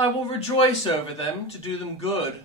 I will rejoice over them to do them good.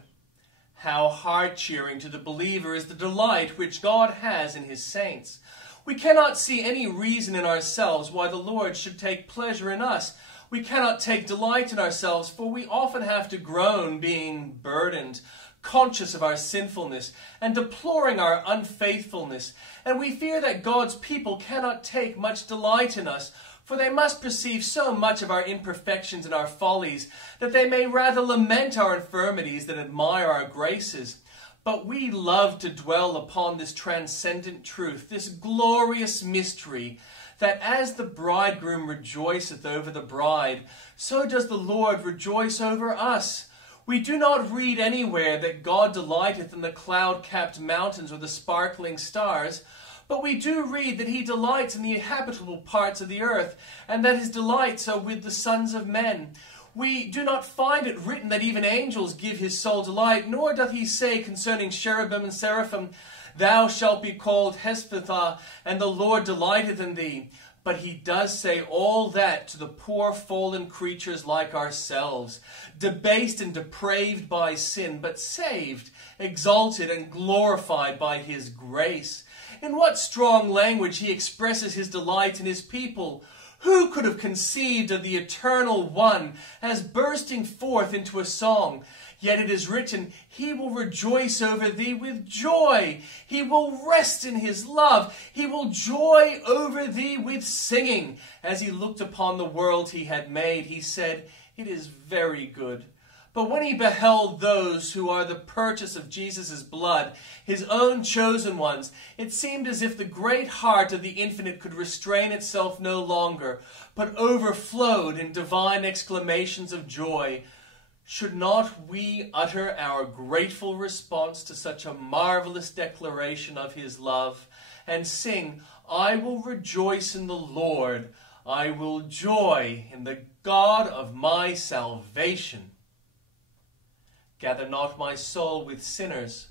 How heart-cheering to the believer is the delight which God has in his saints. We cannot see any reason in ourselves why the Lord should take pleasure in us. We cannot take delight in ourselves, for we often have to groan, being burdened, conscious of our sinfulness, and deploring our unfaithfulness. And we fear that God's people cannot take much delight in us, for they must perceive so much of our imperfections and our follies, that they may rather lament our infirmities than admire our graces. But we love to dwell upon this transcendent truth, this glorious mystery, that as the bridegroom rejoiceth over the bride, so does the Lord rejoice over us. We do not read anywhere that God delighteth in the cloud-capped mountains or the sparkling stars, but we do read that he delights in the habitable parts of the earth, and that his delights are with the sons of men. We do not find it written that even angels give his soul delight, nor doth he say concerning cherubim and seraphim, Thou shalt be called Hesphathah, and the Lord delighteth in thee. But he does say all that to the poor fallen creatures like ourselves, debased and depraved by sin, but saved, exalted, and glorified by his grace. In what strong language he expresses his delight in his people! Who could have conceived of the Eternal One as bursting forth into a song? Yet it is written, He will rejoice over thee with joy. He will rest in his love. He will joy over thee with singing. As he looked upon the world he had made, he said, It is very good. But when he beheld those who are the purchase of Jesus' blood, his own chosen ones, it seemed as if the great heart of the infinite could restrain itself no longer, but overflowed in divine exclamations of joy. Should not we utter our grateful response to such a marvelous declaration of his love, and sing, I will rejoice in the Lord, I will joy in the God of my salvation. Gather not my soul with sinners.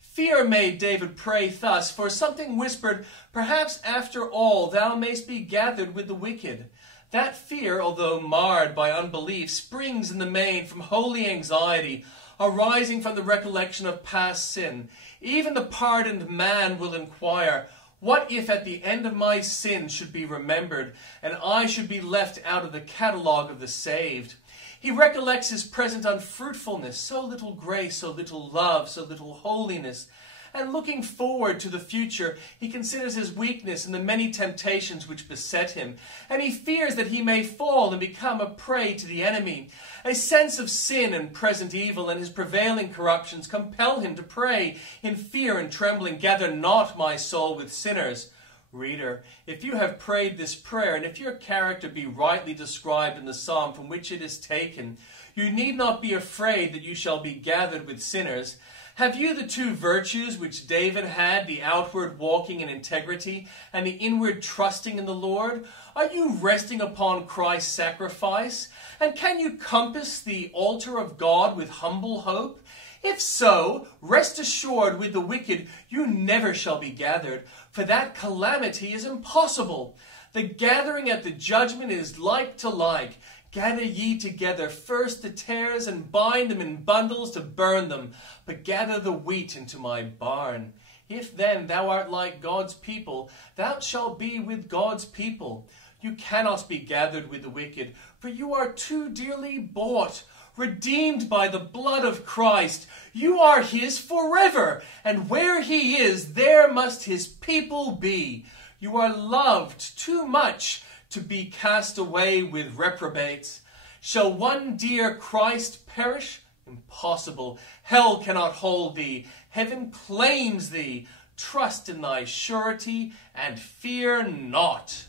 Fear made David pray thus, for something whispered, Perhaps after all thou mayst be gathered with the wicked. That fear, although marred by unbelief, springs in the main from holy anxiety, arising from the recollection of past sin. Even the pardoned man will inquire, What if at the end of my sin should be remembered, and I should be left out of the catalogue of the saved? He recollects his present unfruitfulness, so little grace, so little love, so little holiness. And looking forward to the future, he considers his weakness and the many temptations which beset him, and he fears that he may fall and become a prey to the enemy. A sense of sin and present evil and his prevailing corruptions compel him to pray in fear and trembling, Gather not my soul with sinners. Reader, if you have prayed this prayer, and if your character be rightly described in the psalm from which it is taken, you need not be afraid that you shall be gathered with sinners. Have you the two virtues which David had, the outward walking in integrity, and the inward trusting in the Lord? Are you resting upon Christ's sacrifice? And can you compass the altar of God with humble hope? If so, rest assured with the wicked you never shall be gathered, for that calamity is impossible. The gathering at the judgment is like to like. Gather ye together first the tares, and bind them in bundles to burn them, but gather the wheat into my barn. If then thou art like God's people, thou shalt be with God's people. You cannot be gathered with the wicked, for you are too dearly bought, redeemed by the blood of Christ. You are his forever, and where he is, there must his people be. You are loved too much to be cast away with reprobates. Shall one dear Christ perish? Impossible. Hell cannot hold thee. Heaven claims thee. Trust in thy surety, and fear not.